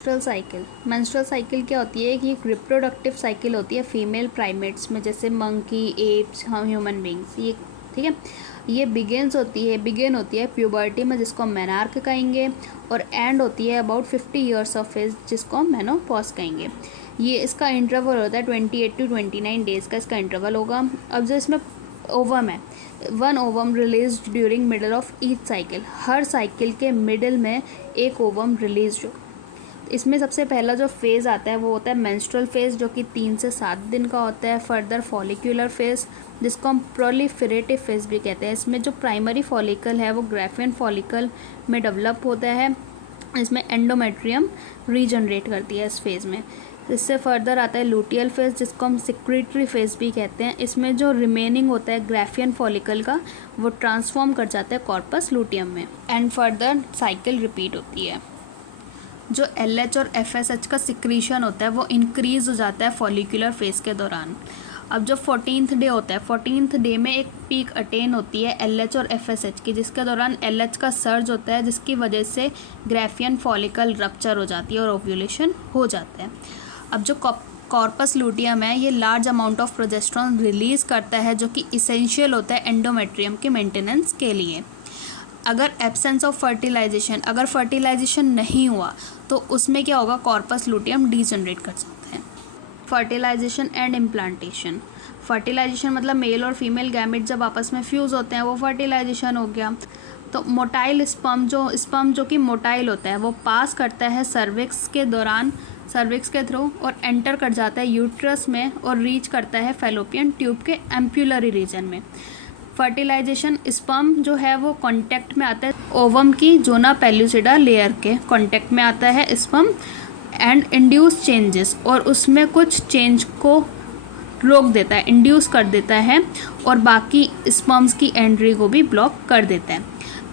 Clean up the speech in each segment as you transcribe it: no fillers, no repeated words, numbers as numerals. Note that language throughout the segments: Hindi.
मेंस्ट्रुअल साइकिल क्या होती है कि एक रिप्रोडक्टिव साइकिल होती है फीमेल प्राइमेट्स में, जैसे मंकी, एप्स, हम ह्यूमन बींग्स। ये ठीक है, ये बिगिन होती है प्यूबर्टी में, जिसको हम मेनार्क कहेंगे, और एंड होती है अबाउट 50 ईयर्स ऑफ एज, जिसको हम मेनोपॉज कहेंगे। ये इसका इंटरवल होता है 28 to 29 डेज़ का इसका इंटरवल होगा। अब जो इसमें ओवम है, 1 ovum release during middle of each cycle, her cycle के मिडल में एक ओवम रिलीज हो। इसमें सबसे पहला जो फेज़ आता है वो होता है मेंस्ट्रुअल फेज़, जो कि 3 से 7 दिन का होता है। फर्दर फॉलिक्यूलर फेज़, जिसको हम प्रोलिफरेटिव फेज़ भी कहते हैं। इसमें जो प्राइमरी फॉलिकल है वो ग्राफियन फॉलिकल में डेवलप होता है। इसमें एंडोमेट्रियम रीजनरेट करती है इस फेज़ में। इससे फर्दर आता है लूटियल फेज़, जिसको हम सिक्रेटरी फेज़ भी कहते हैं। इसमें जो रिमेनिंग होता है ग्राफियन फॉलिकल का, वो ट्रांसफॉर्म कर जाता है कॉर्पस लूटियम में, एंड फर्दर साइकिल रिपीट होती है। जो LH और FSH का सिक्रीशन होता है वो इंक्रीज हो जाता है फॉलिकुलर फेज़ के दौरान। अब जो 14th डे होता है, 14th डे में एक पीक अटेन होती है LH और FSH की, जिसके दौरान LH का सर्ज होता है, जिसकी वजह से ग्राफियन फॉलिकल रप्चर हो जाती है और ओव्यूलेशन हो जाता है। अब जो कॉर्पस लूटियम है, ये large amount of progesterone release करता है, जो कि इसेंशियल होता है एंडोमेट्रियम के मेंटेनेंस के लिए। अगर एब्सेंस ऑफ फर्टिलाइजेशन, अगर फर्टिलाइजेशन नहीं हुआ तो उसमें क्या होगा, कॉर्पस लूटियम डीजनरेट कर सकता है। फर्टिलाइजेशन एंड इम्प्लांटेशन, फर्टिलाइजेशन मतलब मेल और फीमेल गैमेट जब आपस में फ्यूज़ होते हैं वो फर्टिलाइजेशन हो गया। तो मोटाइल स्पर्म जो कि मोटाइल होता है वो पास करता है सर्विक्स के दौरान, सर्विक्स के थ्रू, और एंटर कर जाता है यूट्रस में और रीच करता है फैलोपियन ट्यूब के एम्प्यूलरी रीजन में। फर्टिलाइजेशन स्पर्म जो है वो कांटेक्ट में आता है ओवम की जोना पेल्यूसिडा लेयर के कांटेक्ट में आता है स्पर्म, एंड इंड्यूस चेंजेस, और उसमें कुछ चेंज को रोक देता है, इंड्यूस कर देता है, और बाकी स्पर्म्स की एंट्री को भी ब्लॉक कर देता है।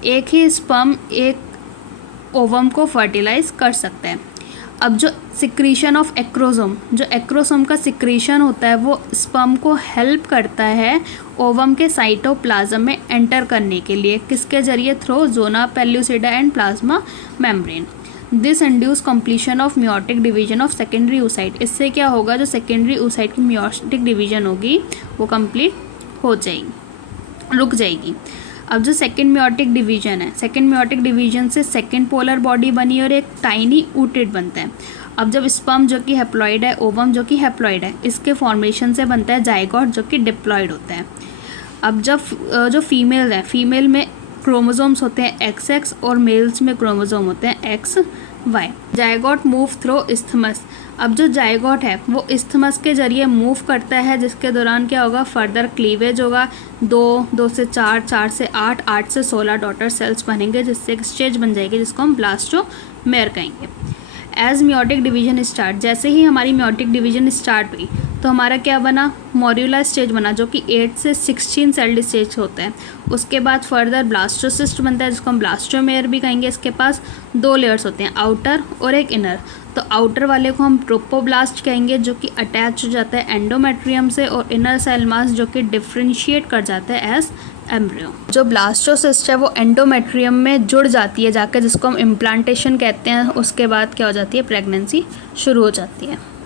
एक ही स्पर्म एक ओवम को फर्टिलाइज कर सकता है। अब जो सिक्रीशन ऑफ एक्रोसोम, जो एक्रोसोम का सिक्रीशन होता है वो स्पर्म को हेल्प करता है ओवम के साइटोप्लाज्म में एंटर करने के लिए, किसके जरिए, through zona pellucida and plasma membrane. This induce completion of meiotic division of secondary oocyte, इससे क्या होगा, जो सेकेंडरी oocyte की मियोटिक डिवीजन होगी वो कंप्लीट हो जाएगी, रुक जाएगी। अब जो सेकेंड मियोटिक डिवीजन है, सेकेंड मियोटिक डिवीजन से सेकेंड पोलर बॉडी बनी और एक टाइनी ऊटेड बनता है। अब जब स्पर्म जो कि हैप्लॉइड है, ओवम जो कि हैप्लॉइड है, इसके फॉर्मेशन से बनता है जाइगोट जो कि डिप्लॉइड होता है। अब जब जो फीमेल है, फीमेल में क्रोमोसोम्स होते हैं XX और मेल्स में क्रोमोसोम होते हैं XY। Zygote move through isthmus, अब जो जाइगोट है वो इस्थमस के जरिए मूव करता है, जिसके दौरान क्या होगा, फर्दर क्लीवेज होगा, 2 से 4, 4 से 8, 8 से 16 डॉटर सेल्स बनेंगे, जिससे एक स्टेज बन जाएगी जिसको हम ब्लास्टोमेर कहेंगे। एज मियोटिक डिवीजन स्टार्ट, जैसे ही हमारी मियोटिक डिवीजन स्टार्ट हुई तो हमारा क्या बना, मॉड्यूलर स्टेज बना, जो कि 8 से 16 सेल्ड स्टेज होता है। उसके बाद फर्दर ब्लास्टोसिस्ट बनता है, जिसको हम ब्लास्टोमेयर भी कहेंगे। इसके पास 2 लेयर्स होते हैं, आउटर और एक इनर। तो आउटर वाले को हम ट्रोपोब्लास्ट कहेंगे, जो कि अटैच हो जाता है एंडोमेट्रियम से, और इनर सेल मास जो कि डिफ्रेंशिएट कर जाता है एज एम्ब्रियो। जो ब्लास्टोसिस्ट है वो एंडोमेट्रियम में जुड़ जाती है जाकर, जिसको हम इम्प्लांटेशन कहते हैं। उसके बाद क्या हो जाती है, प्रेगनेंसी शुरू हो जाती है।